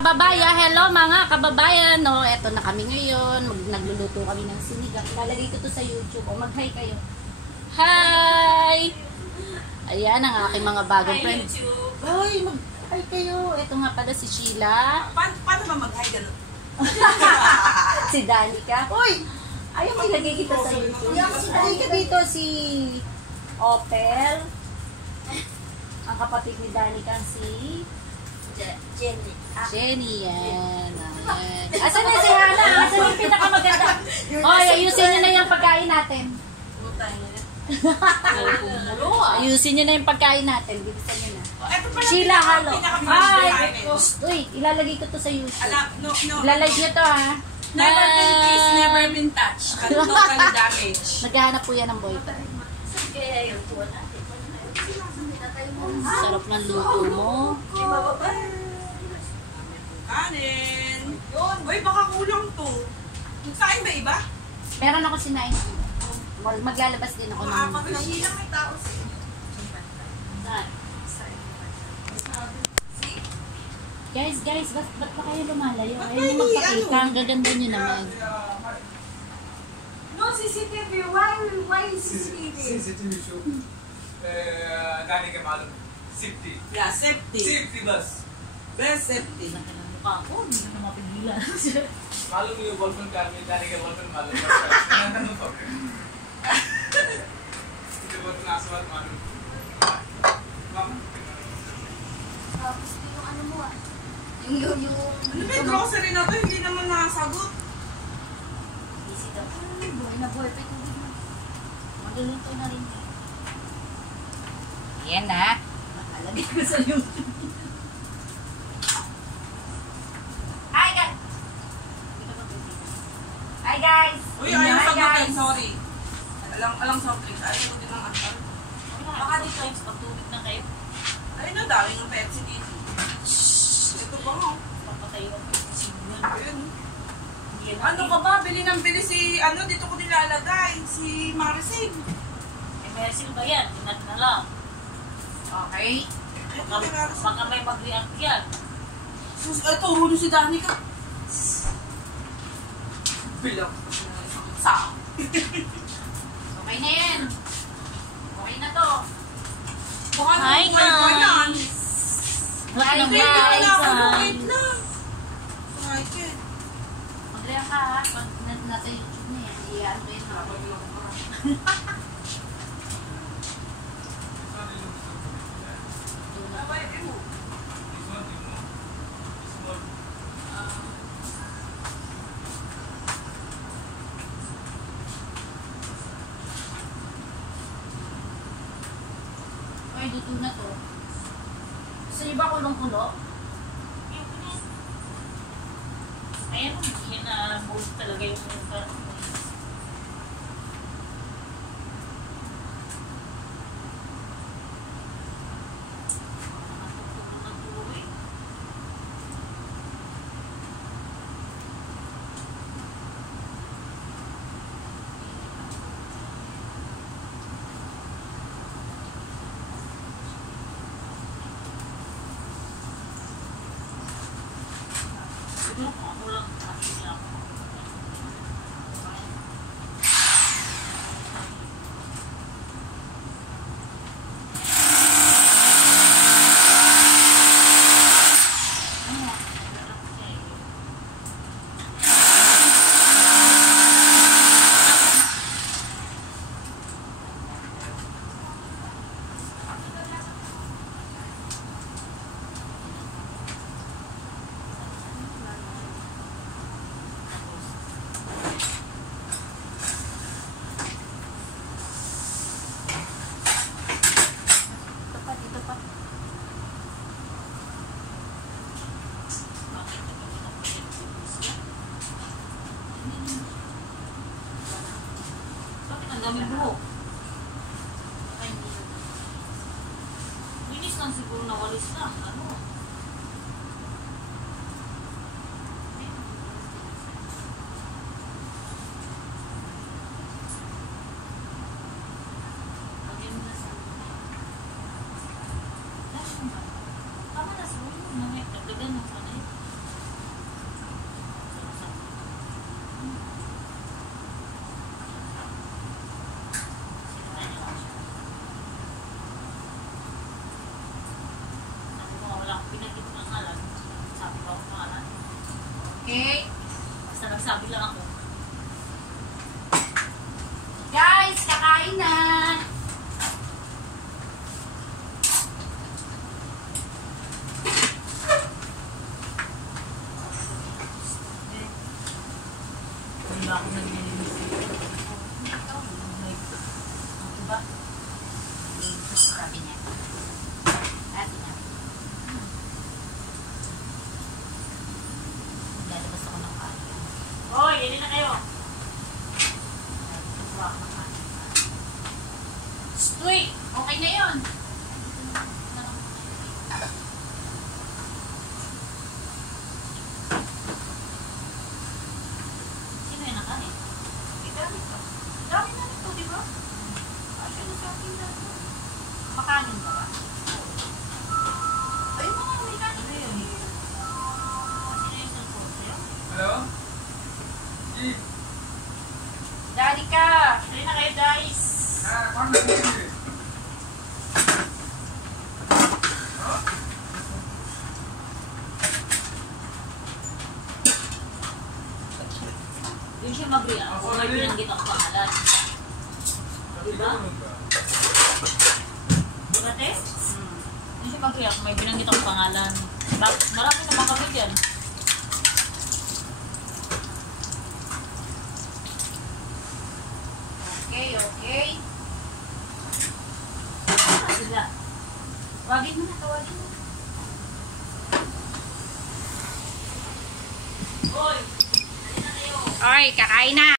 Kababayan, hello mga kababayan, no, eto na kami ngayon, nagluluto kami ng sinigang. Ilalagay ko to sa YouTube, o mag-hi kayo. Hi! Ayan ang aking mga bagong friends. Uy, mag-hi kayo. Eto nga pala si Sheila. Paano ba mag-hi gano'n? Si Danica. Uy! Ayaw maglagay kita sa YouTube. Ay ka dito si Opel. Ang kapatid ni Danica si Jenny, yan. Asan na si Hana? Asan yung pinakamaganda? Hoy, ayusin nyo na yung pagkain natin. Ayusin nyo na yung pagkain natin. Bilisan nyo na. Sheila, halo. Hi! Uy, ilalagay ko to sa YouTube. Ilalagay nyo to, ha? Never been kissed, never been touched. Totally damage. Naghahanap po yan ng boyfriend. Sarap ng luto mo. Kanin. Yun. Uy, baka kulang to. Saan ba iba? Meron ako sinain. Maglalabas din ako ng... Pag-Sheila may tao siya. Guys, ba't pa kayo lumalayo? Ayaw nyo magpakita. Ang gaganda nyo naman. No CCTV. Why CCTV? CCTV show. गाने के मालूम safety Yeah, safety. Safety बस Best safety. Ako, hindi na mapigilan. मालूम ये girlfriend car में जाने के गर्लफ्रेंड मालूम मैं तो पकड़ ये गर्लफ्रेंड आसपास मालूम Tapos yung ano mo yung Ano ba yung grocery na to? Hindi naman nakasagot. Busy daw. Buhay na buhay pa tubig mo. Magluluto na rin. Yan na. Nakalagay ko sa YouTube. Hi guys! Hi guys! Uy, ayaw sagutin. Sorry. Alang soft drinks. Ayaw sagutin ng antal. Baka dito yung pagtubig na kayo. Ayun na, dami ng Pepsi dito. Ito ba nga? Papatay yung signal. Ayun. Ano ka ba? Bili ng bili si, ano, dito ko nilalagay. Si Maricel. Eh, Mersil ba yan? Tinat na lang. Okay. Baka may mag-react yan. Sus, ito, hulo si Danica. Bilang. Sa. Okay na yan. Okay na to. Baka Hi, naman pa yan. Hi Hindi, guys! wala ako. Wait lang. Right, eh. Mag-react ka ha. Pag nasa YouTube na yan, iyan mo yun. Ay, luto na to. Gusto niyo ba kulong-kulo? Ayan, yan na most talaga yung daming buhok. Linis lang siguro na walis na. Ano? Tama na sa ulo. Dagdagan mo pa na yun. Sabi lang ako. Guys, kakain na! Wala ako naglilinis. Diba? Sabi niya. Ate niya. Lalabas ako ng kain. Hoy, hindi na kayo. Uy, okay na yun. Sino yung nakain? Dami pa. Dami na nito, di ba? Asya na sa akin na ito. Makanin ba ba? Ayun mga may kanin na yun. Sino yung cellphone sa'yo? Hello? Steve? Daddy ka! Tuloy na kayo, guys! Kung na Steve? Yun siya mag-react. Kung may binanggit ako pangalan. Diba? Diba, te? Yun siya mag-react. May binanggit ako pangalan. Marami naman kami dyan. Okay, okay. Sila. Tawagin mo na, tawagin mo. Hoy! Alin na kayo? Oy, kakain na!